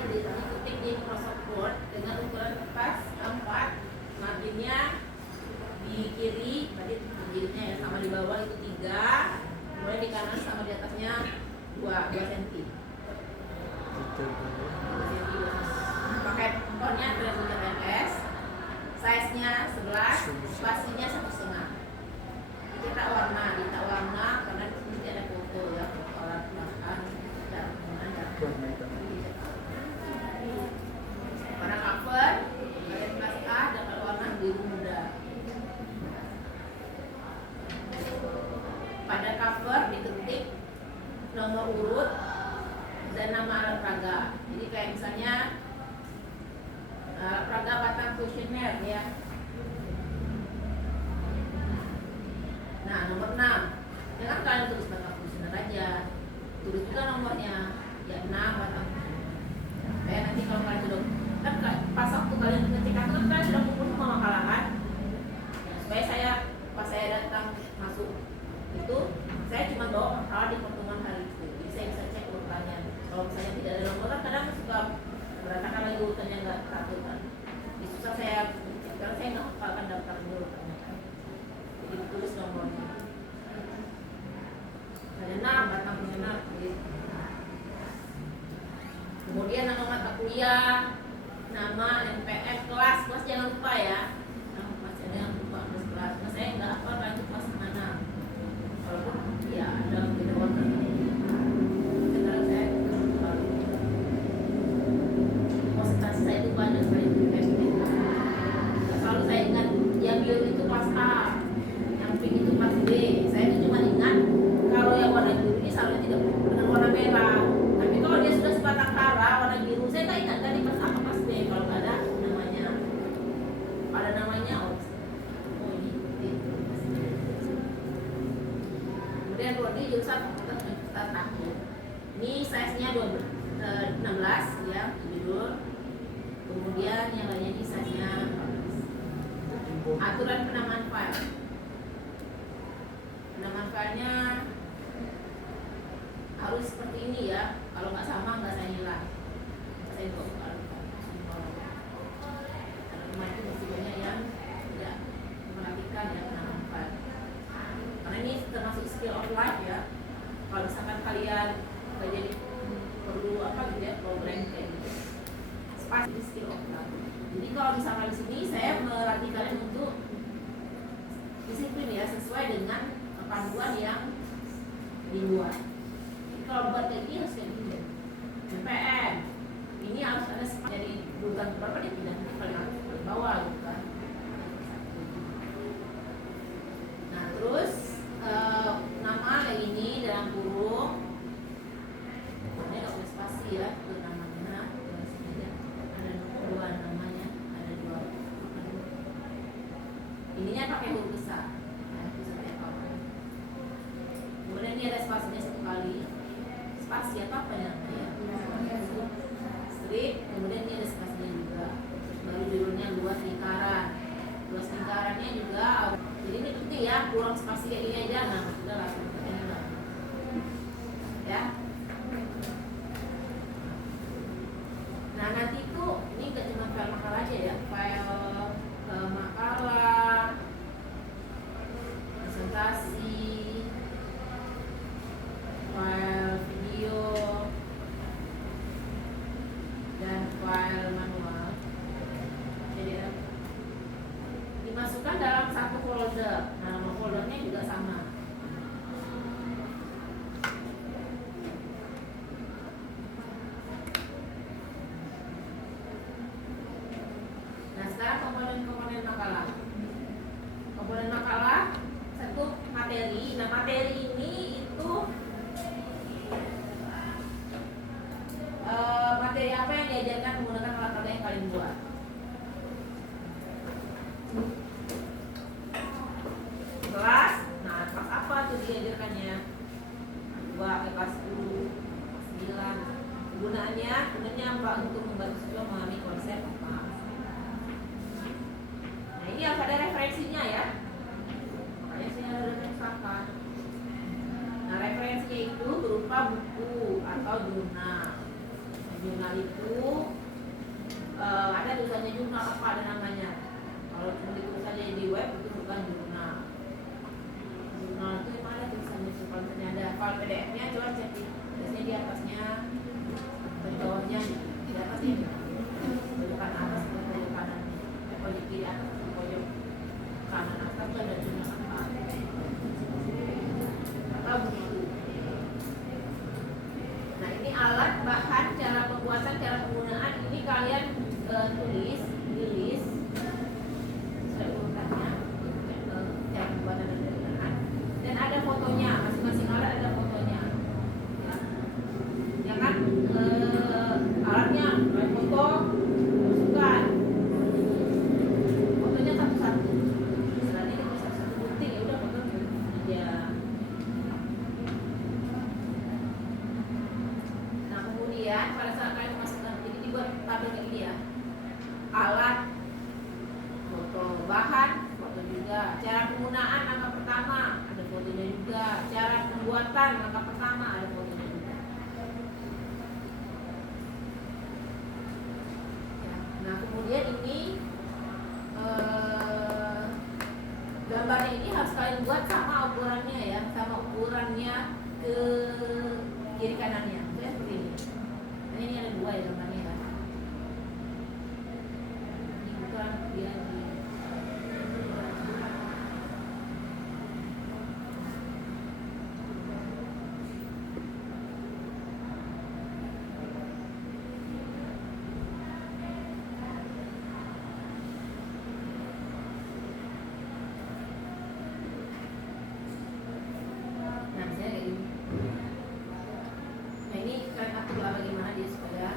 diketik di Microsoft Word dengan ukuran kertas A4, marginnya di kiri, berarti kirinya ya sama di bawah itu 3, kemudian di kanan sama di atasnya 2 cm. Pakai fontnya Treasure MS, size-nya 11, spasinya 1,5. Kita warna karena di sini ada foto ya, foto alat bahan dan warna cover dari kelas A dapat warna biru muda. Pada cover diketik nomor urut dan nama alat peraga. Jadi kayak misalnya alat peraga Batang Kuesioner ya. Nah, nomor 6. Jangan kalian tulis Batang Kuesioner aja. Tulis juga nomornya. Ya 6 Batang Kuesioner. Kayak nanti kalau kalian sudah kan pas waktu kalian ngecek kan kalian sudah kumpul semua makalah kan. Supaya pas saya datang masuk itu saya cuma bawa makalah di pertemuan hari itu. Jadi saya bisa cek urutannya. Kalau misalnya tidak ada nomor kadang suka berantakan lagi urutannya nggak teratur kan. Jadi susah saya karena saya nggak hafalkan daftar dulu kan. Jadi tulis nomornya. Ada 6 Batang Kuesioner. Kemudian nama mata kuliah, nama MPM, kelas jangan lupa ya. Nama kelas jangan lupa kelas. Nah, saya nggak hafal kan itu kelas mana. Walaupun ya ada beda warna. Sekarang saya konsentrasi saya itu banyak sekali MPM. Selalu saya ingat yang biru itu kelas A, yang pink itu kelas B. Saya itu cuma ingat kalau yang warna biru ini selalu tidak dengan warna merah. Tapi kalau dia sudah sebatang kara warna biru, saya nggak ingat tadi kelas A apa kelas B kalau nggak ada namanya. Ada namanya ini. Kemudian prodi jurusan Fakultas Takut. Ini size-nya 16 ya, judul. Kemudian yang lainnya ini size-nya 14. Aturan penamaan file. Penamaan filenya harus seperti ini ya. Kalau nggak sama nggak saya hilang. Saya buka. Karena itu masih banyak yang tidak memperhatikan ya penamaan file. Karena ini termasuk skill of life ya. Kalau misalkan kalian nggak jadi perlu apa gitu ya program kayak gitu. Spasi skill of life. Jadi kalau misalkan di sini saya melatih kalian untuk disiplin ya sesuai dengan panduan yang dibuat. Kalau buat kayak gini harus kayak gini. MPM ini harus ada dari bulan berapa dia pindah ke paling bawah gitu kan. Nah terus nama kayak ini dalam kurung. Ini nggak boleh spasi ya untuk namanya. Ada dua namanya, ada dua. Ininya pakai huruf besar. Kemudian ini ada spasinya 1 kali. Spasi apa ya? Strip. Kemudian ini ada spasinya juga. Baru judulnya luas lingkaran. Luas lingkarannya juga. Jadi ini penting ya, kurang spasi kayak gini aja. Nah, sudah lah. Ya. Nah nanti itu ini nggak cuma file makalah aja ya, file makalah, presentasi, file video dan file manual. Jadi dimasukkan dalam satu folder. Nah, nama foldernya juga sama. Nah, sekarang komponen-komponen makalah. Komponen makalah satu materi. Nah, materi ini itu materi apa yang diajarkan menggunakan alat peraga yang kalian buat. Kelas, nah kelas apa tuh diajarkannya? 2, kelas 10, 9. Gunanya apa? Untuk membantu siswa memahami konsep apa. Nah ini harus ada referensinya ya. Makanya saya ada referensikan. Nah referensinya itu berupa buku atau jurnal. Jurnal itu ada tulisannya jurnal apa ada namanya. Kalau cuma ditulis saja di web itu bukan jurnal. Jurnal itu memang ada tulisannya. Kalau misalnya ada file PDF-nya, coba cek biasanya di atasnya, di bawahnya, di atasnya, pojokan atas atau pojok kanan, pojok kiri atas atau pojok kanan atas itu ada jurnal apa. Atau begitu. Nah ini alat, bahan, cara pembuatan, cara penggunaan ini kalian tulis di list sesuai urutannya, cara pembuatan dan penggunaan, dan ada fotonya, masing-masing alat ada fotonya. Ya. Jangan alatnya foto masukkan fotonya satu-satu. Misalnya ini satu-satu gunting ya udah foto aja. Nah kemudian pada saat kalian memasukkan ini dibuat tabel kayak gini ya. Alat, foto bahan, foto juga. Cara penggunaan langkah pertama ada fotonya juga. Cara pembuatan langkah pertama ada fotonya juga. Ya. Nah kemudian ini gambarnya ini harus kalian buat sama ukurannya ya, sama ukurannya ke kiri kanannya. Saya seperti ini. Nah, ini ada dua ya gambarnya ya. Dia nah misalnya kayak gini. Nah ini kalian atur lah bagaimana dia supaya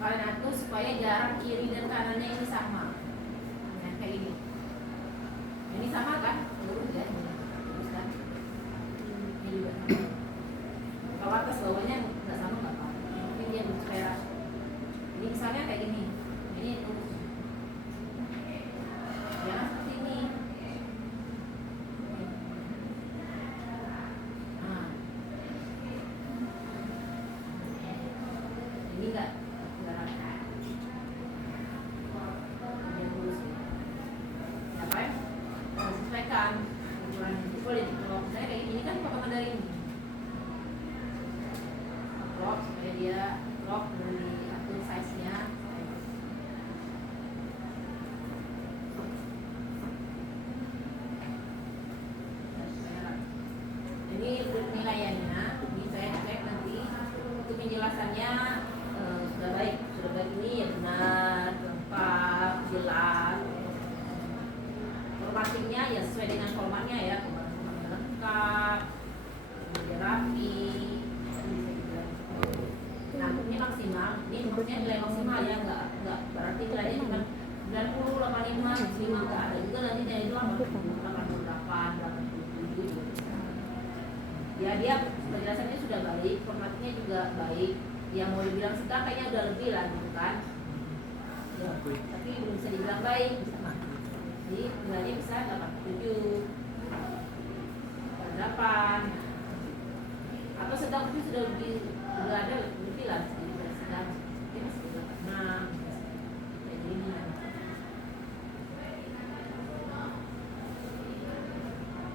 kalian atur supaya jarak kiri dan kanannya ini sama. Nah kayak ini. Ini sama kan? Lurus ya. Lurus kan? Ini juga sama. Kalau atas bawahnya nggak sama nggak apa. Mungkin dia berperak. Ini misalnya kayak gini. Ini lurus. Jangan seperti ini. Nah. Ini enggak rata. Dia lurus. Ya kan? Sesuaikan ukuran ini. Boleh diklop. Saya kayak gini kan potongan dari ini. Klop supaya dia klop dan diatur size-nya. Ini penilaiannya, ini saya cek nanti untuk penjelasannya sudah baik ini ya benar, lengkap, jelas. Formattingnya ya sesuai dengan formatnya ya, formatnya lengkap, kemudian rapi. Nah ini maksimal, ini maksudnya nilai maksimal ya, nggak berarti nilainya cuma 90, 85, 95 nggak ada juga nanti nilai itu 88, 87. Ya dia penjelasannya sudah baik, formatnya juga baik. Yang mau dibilang sedang kayaknya udah lebih lah gitu kan ya, tapi belum bisa dibilang baik, jadi nilainya bisa 87, 8 atau sedang tapi sudah ada lebih lah, jadi sedang ini masih 86 kayak gini.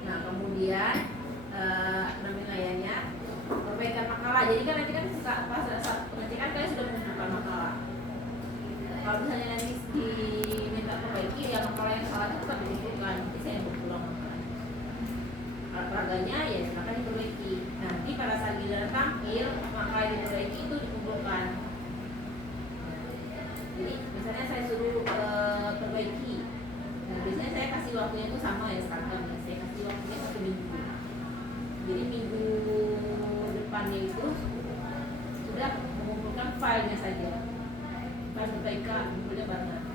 Nah kemudian penilaiannya perbaikan makalah. Jadi kan nanti kan pas saat pengecekan kalian sudah mengumpulkan makalah. Kalau misalnya nanti diminta perbaiki ya makalah yang salah itu tetap dikumpulkan. Nanti saya mengulang makalahnya. Kalau peraganya ya silakan diperbaiki. Nanti pada saat giliran tampil makalah yang diperbaiki itu dikumpulkan. Jadi misalnya saya suruh perbaiki. Nah, biasanya saya kasih waktunya itu sama ya seragam ya. Saya kasih waktunya 1 minggu. Jadi minggu depannya itu Sudah mengumpulkan filenya saja, file perbaikan, kumpulnya barengan.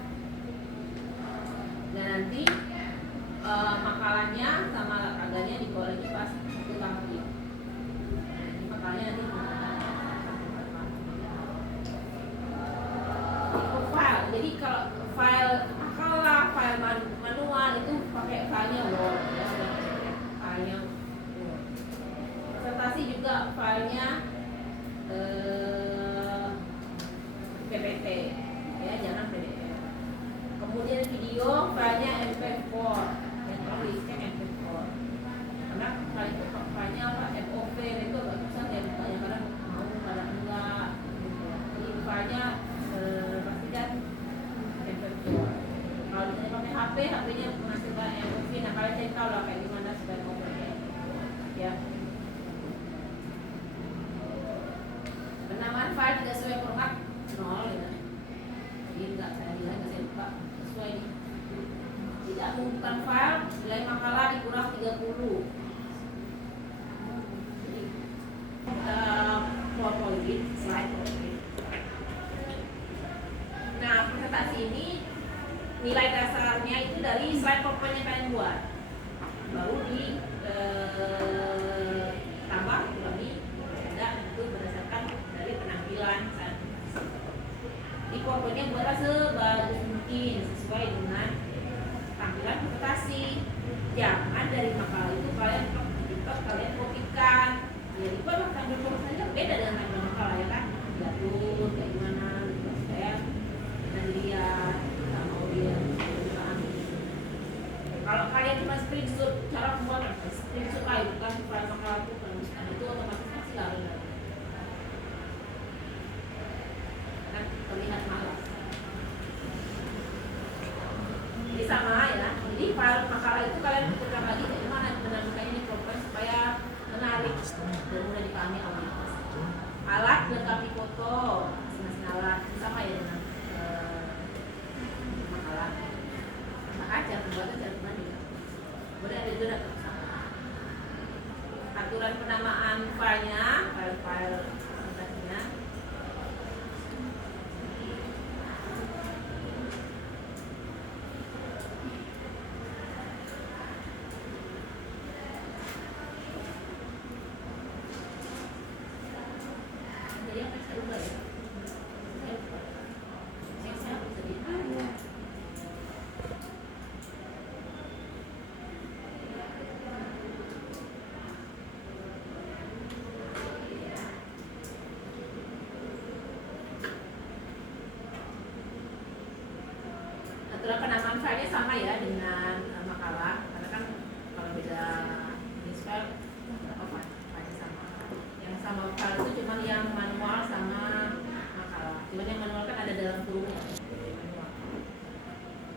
Dan nanti makalahnya sama olahraganya dibawa lagi pas itu lagi. Jadi makalahnya nanti file. Jadi kalau file makalah, file manual itu pakai filenya Word ya, filenya Word. Presentasi juga filenya PPT ya, jangan PDF. Kemudian video filenya MP4, yang kalau isinya MP4. Karena kalau itu filenya apa MOV itu agak susah ya, kadang mau kadang enggak gitu. Jadi filenya pastikan MP4. Kalau misalnya pakai HP, HP-nya menghasilkan MOV. Nah kalian cari tahu lah kayak gimana supaya mau pakai ya. Penamaan file tidak sesuai format 0 ya. Jadi enggak, saya bilang enggak, saya lupa sesuai ini. Tidak mengumpulkan file, nilai makalah dikurang 30. Jadi PowerPoint, slide PowerPoint. Nah, presentasi ini nilai dasarnya itu dari slide PowerPoint yang kalian buat. Baru di tambah dikurangi tidak itu berdasarkan dari penampilan saat di PowerPoint-nya buatlah sebagus mungkin sesuai dengan tampilan presentasi. Jangan dari makalah itu kalian kalian kopikan. Ya dibuatlah tampilan presentasinya beda dengan tampilan makalah ya kan. Diatur kayak gimana gitu supaya dan lihat sama audiens. Kalau kalian cuma screenshot cara pembuatan screenshot aja bukan file makalah itu kan itu otomatis pasti lari. Kan terlihat malas. Jadi sama ya. Jadi file makalah itu kalian putar lagi ke mana menambahkannya ini PowerPoint supaya menarik dan mudah dipahami audiens. Alat lengkapi foto, masing-masing alat sama ya dengan makalah. Maka cara pembuatan cara berbanding. Kemudian ada juga sama. Aturan penamaan filenya, file-file presentasinya. Jadi apa saya ubah ya? Saya bisa di aturan penamaan filenya sama ya dengan makalah, karena kan kalau beda jenis file apa filenya sama. Yang sama file itu cuma yang manual sama makalah. Cuma yang manual kan ada dalam kurungnya.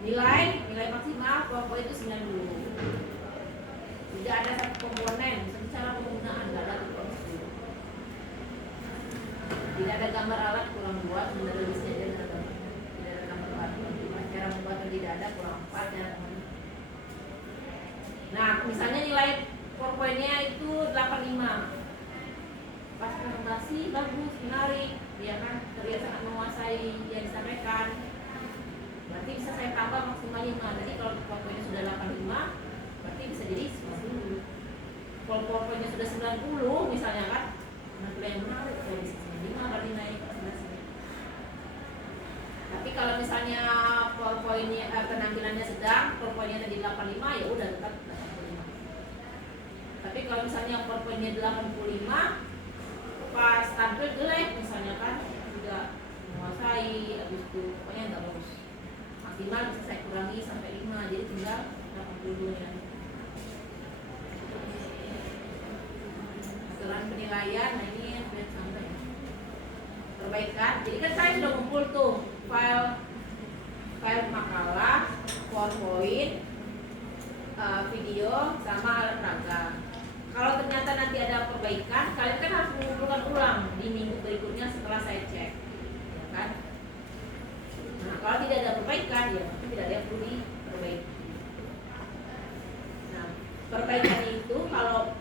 Nilai maksimal PowerPoint itu 90. Tidak ada satu komponen, misalnya cara penggunaan tidak ada tuh. Tidak ada gambar alat kurang 2, sebenarnya bisa aja tidak ada gambar alat. Cara membuatnya tidak ada kurang 4 ya. Nah, misalnya nilai PowerPoint-nya itu 85. Pas presentasi bagus, menarik, ya kan, terlihat sangat menguasai yang disampaikan. Berarti bisa saya tambah maksimal 5. Jadi kalau PowerPoint-nya sudah 85, berarti bisa jadi 90. Kalau PowerPoint-nya sudah 90 misalnya kan, penampilan yang menarik, ya bisa 95 berarti naik presentasinya. Tapi kalau misalnya PowerPoint-nya penampilannya sedang, PowerPoint-nya tadi 85, ya udah tetap 85. Tapi kalau misalnya PowerPoint-nya 85, pas tampil jelek misalnya kan, tidak menguasai, habis itu pokoknya nggak bagus. Maksimal bisa saya kurangi sampai 5, jadi tinggal 82 ya. Aturan penilaian, nah ini yang sudah sampai ya. Perbaikan, jadi kan saya sudah kumpul tuh file makalah, PowerPoint, video, sama alat peraga. Kalau ternyata nanti ada perbaikan, kalian kan harus mengumpulkan ulang di minggu berikutnya setelah saya cek, ya kan? Nah, kalau tidak ada perbaikan, ya mungkin tidak ada yang perlu diperbaiki. Nah, perbaikan itu kalau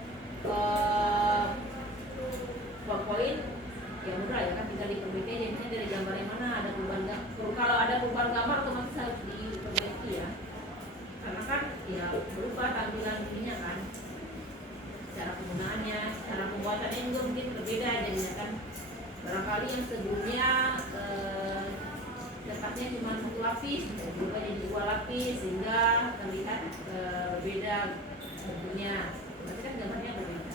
PowerPoint ya mudah ya kan? tinggal diperbaiki aja, misalnya dari gambar yang mana ada perubahan gambar. Kalau ada perubahan gambar otomatis harus diperbaiki ya, karena kan ya berubah tampilan ininya kan, cara penggunaannya, cara pembuatannya juga mungkin berbeda jadinya kan. Barangkali yang sebelumnya cepatnya cuma satu lapis, juga jadi 2 lapis sehingga terlihat beda bentuknya. Berarti kan gambarnya berbeda.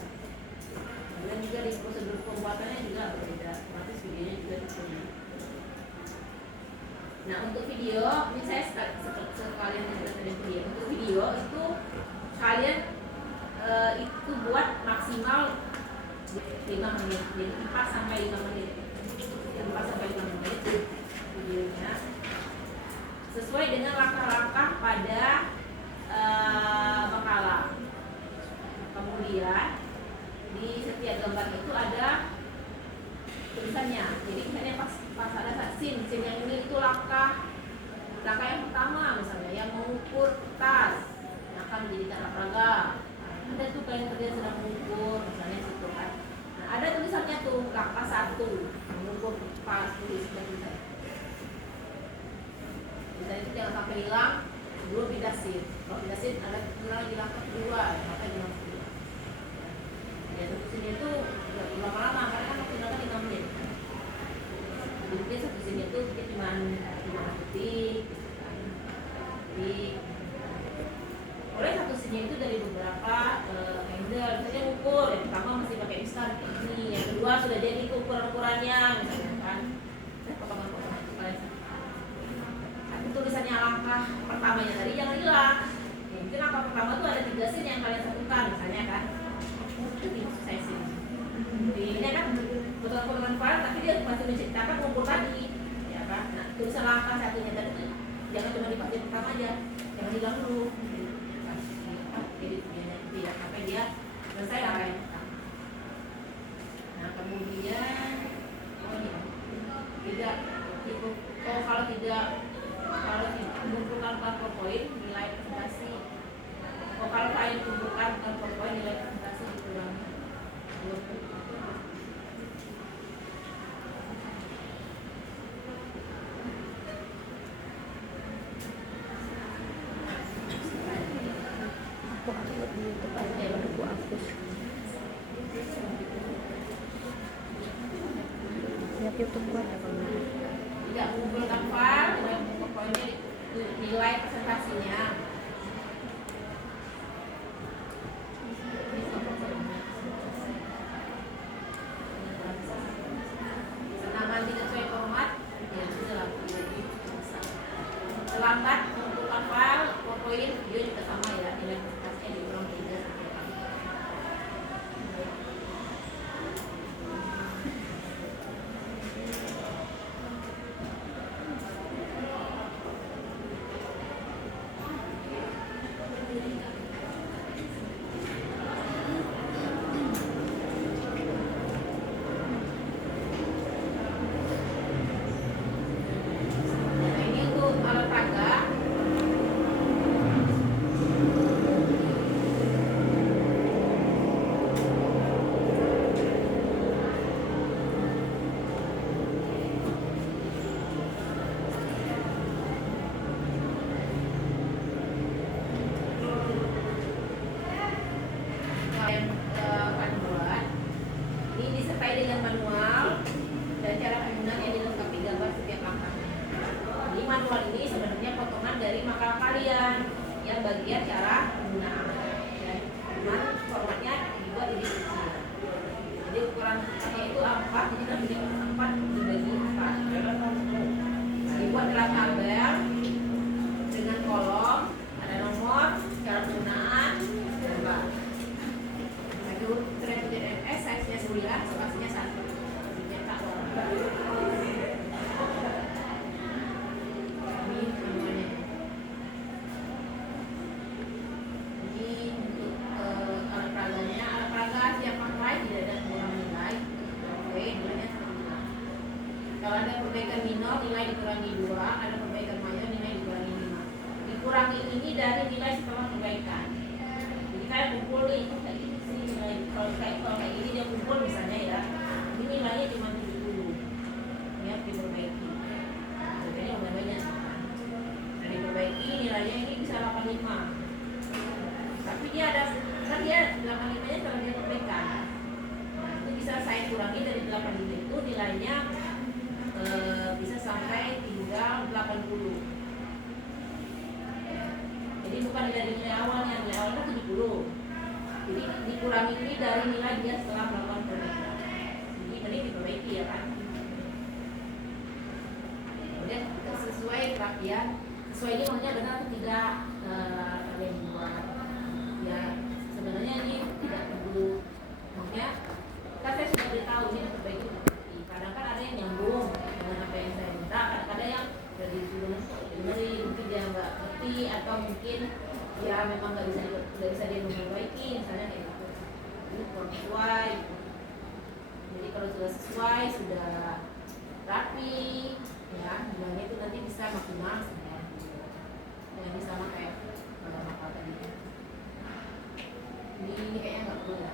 Dan juga di prosedur pembuatannya juga berbeda. Otomatis videonya juga berbeda. Nah untuk video, ini saya sekalian menjelaskan video. Untuk video itu kalian itu buat maksimal 5 menit, jadi 4 sampai 5 menit. 4 sampai 5 menit videonya sesuai dengan langkah-langkah pada makalah. Kemudian di setiap gambar itu ada tulisannya. Jadi misalnya pas ada scene yang ini itu langkah yang pertama misalnya yang mengukur tas yang akan menjadikan olahraga. Ada tuh kalian kerja sedang mengukur misalnya situ kan. Nah, ada tulisannya tuh langkah 1 mengukur pas tulisannya. Dan itu jangan sampai hilang sebelum pindah scene. Kalau pindah scene ada kurang di langkah 2, maka hilang dulu. Ya satu scene itu lama-lama karena kan maksimalnya 5 menit. Jadi mungkin satu scene itu mungkin cuma 5 detik. Jadi oleh satu scene itu dari beberapa angle, misalnya ukur yang pertama masih pakai instan ini, yang kedua sudah jadi ukuran-ukurannya misalnya kan. Saya potongan-potongan itu kalian. Tulisannya langkah pertamanya tadi jangan hilang. Ya, mungkin langkah pertama tuh ada 3 scene yang kalian satukan misalnya kan. Jadi saya scene. Ini kan potongan-potongan file tapi dia masih menciptakan ukur tadi, ya kan. Nah tulisan langkah satunya tadi jangan cuma di bagian pertama aja, jangan hilang dulu. Jadi tidak sampai dia selesai langkah yang pertama. Nah kemudian kalau tidak mengumpulkan PowerPoint nilai presentasi. Kalau kalian kumpulkan PowerPoint nilai presentasi dikurangi 20. Aku upload di YouTube aja, baru aku hapus. Lihat YouTube gua ada kalau tidak mengumpulkan file, pokoknya nilai presentasinya. Senangan tidak sesuai format, ya sudah. Terlambat mengumpulkan file, PowerPoint, video juga sama ya, nilai presentasinya dikurang 3 sampai 4. Dengan manual dan cara penggunaannya dilengkapi gambar setiap langkahnya. Jadi manual ini sebenarnya potongan dari makalah kalian yang bagian cara penggunaan. Dan formatnya dibuat di deskripsi. Jadi ukurannya itu A4, jadi nanti 4 dibagi 4. Dibuat dalam tabel dengan kolom, ada nomor, cara penggunaan, gambar. Trend DNS size-nya 9, spasinya 1. Cetak warna. Ini namanya. Jadi untuk alat peraga siap pakai, tidak ada pengurangan nilai. Oke, nilainya 1. Kalau ada perbaikan minor, nilai dikurangi 2. Ada perbaikan mayor, nilai dikurangi 5. Dikurangi ini dari nilai setelah perbaikan. Jadi kayak kumpul nih, kalau kayak ini dia kumpul misalnya ya, ini nilainya cuma 70. bukan dari nilai awalnya 70. Jadi dikurangi ini dari nilai dia setelah melakukan perbaikan. Jadi mending diperbaiki ya kan. Kemudian sesuai perapian, sesuai ini maksudnya benar atau tidak ada yang dibuat. Ya sebenarnya ini tidak perlu, maksudnya kan saya sudah beritahu ini perbaiki. Kadang kan ada yang nyambung dengan apa yang saya minta, kadang-kadang yang dari disuruh dengerin, mungkin dia nggak ngerti atau mungkin ya memang nggak bisa dia memperbaiki, misalnya kayak gitu. Ini kurang sesuai. Jadi kalau sudah sesuai, sudah rapi, ya nilainya itu nanti bisa maksimal sebenarnya. Jadi sama kayak pada mata tadi. Ini kayaknya nggak perlu ya.